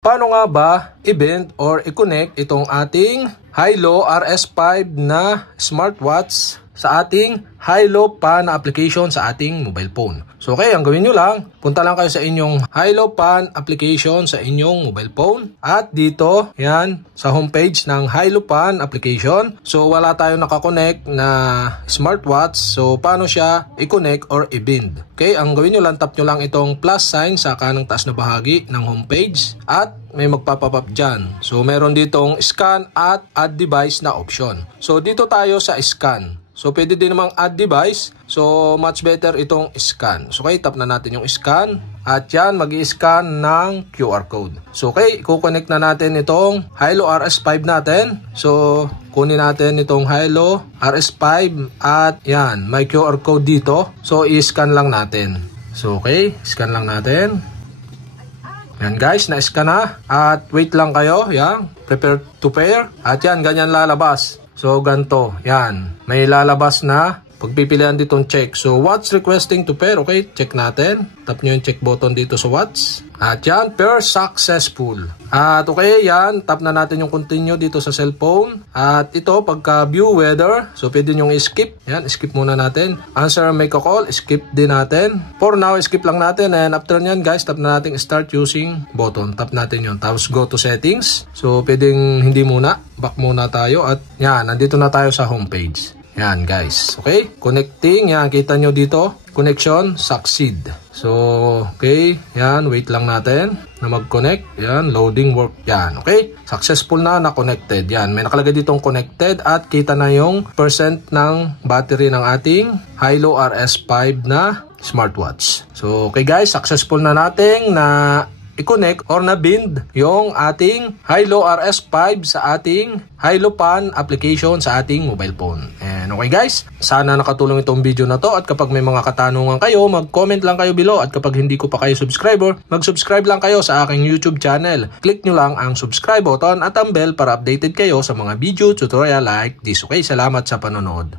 Paano nga ba i-bend or i-connect itong ating high-low RS5 na smartwatch sa ating high-low pan na application sa ating mobile phone? So okay, ang gawin nyo lang, punta lang kayo sa inyong high-low pan application sa inyong mobile phone. At dito, yan, sa homepage ng high-low pan application. So wala tayong nakakonect na smartwatch. So paano siya i-connect or i-bend? Okay, ang gawin nyo lang, tap nyo lang itong plus sign sa kanang taas na bahagi ng homepage. At may magpapop up dyan. So meron ditong scan at add device na option. So dito tayo sa scan. So pwede din namang add device. So much better itong scan. So okay, tap na natin yung scan. At yan, mag-i-scan ng QR code. So okay, i-connect na natin itong high-low RS5 natin. So kunin natin itong high-low RS5. At yan, may QR code dito. So i-scan lang natin. So okay, scan lang natin. Yan guys, na-scan na. At wait lang kayo. Yan, prepare to pair. At yan, ganyan lalabas. So ganito, yan. May lalabas na pagpipilian ditong check. So watch requesting to pair. Okay, check natin. Tap nyo yung check button dito sa watch. At yan, pair successful. At okay, yan. Tap na natin yung continue dito sa cellphone. At ito, pagka view weather. So pwede nyo i-skip. Yan, skip muna natin. Answer make a call. Skip din natin. For now, skip lang natin. And after nyan guys, tap na natin start using button. Tap natin yun. Tapos go to settings. So pwedeng hindi muna. Back muna tayo. At yan, nandito na tayo sa homepage. Yan guys. Okay, connecting. Yan, kita nyo dito. Connection succeed. So, okay. Yan, wait lang natin na mag-connect. Yan, loading work. Yan, okay. Successful na connected. Yan, may nakalagay ditong connected at kita na yung percent ng battery ng ating high-low RS5 na smartwatch. So, okay guys, successful na nating na i-connect or na-bind yung ating high-low RS5 sa ating high-low pan application sa ating mobile phone. And okay guys, sana nakatulong itong video na to at kapag may mga katanungan kayo, mag-comment lang kayo below at kapag hindi ko pa kayo subscriber, mag-subscribe lang kayo sa aking YouTube channel. Click nyo lang ang subscribe button at ang bell para updated kayo sa mga video tutorial like this. Okay, salamat sa panonood.